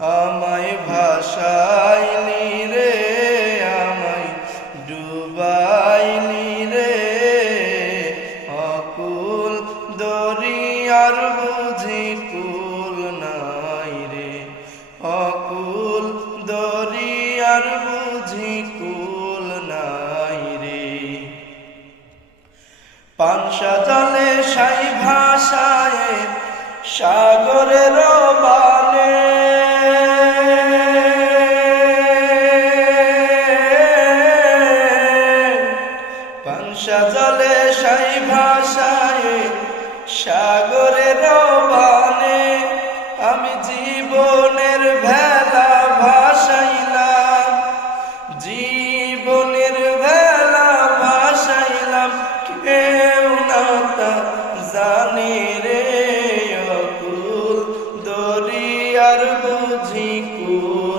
আমায় ভাসাইলি রে, আমায় ডুবাইলি রে, অকুল দরিয়ার বুঝি কুল নাই রে, অকুল দরিয়ার বুঝি কুল নাই রে। পানসা জলে সাই ভাষায় সাগরের বানে, পানসা জলে সাই ভাষায় সাগরের বানে, আমি জীবনের ভেলা ভাসাইলাম, জীবনের ভেলা ভাসাইলাম, কেউ না তা জানে রে, অকুল দরিয়ার বুঝি কুল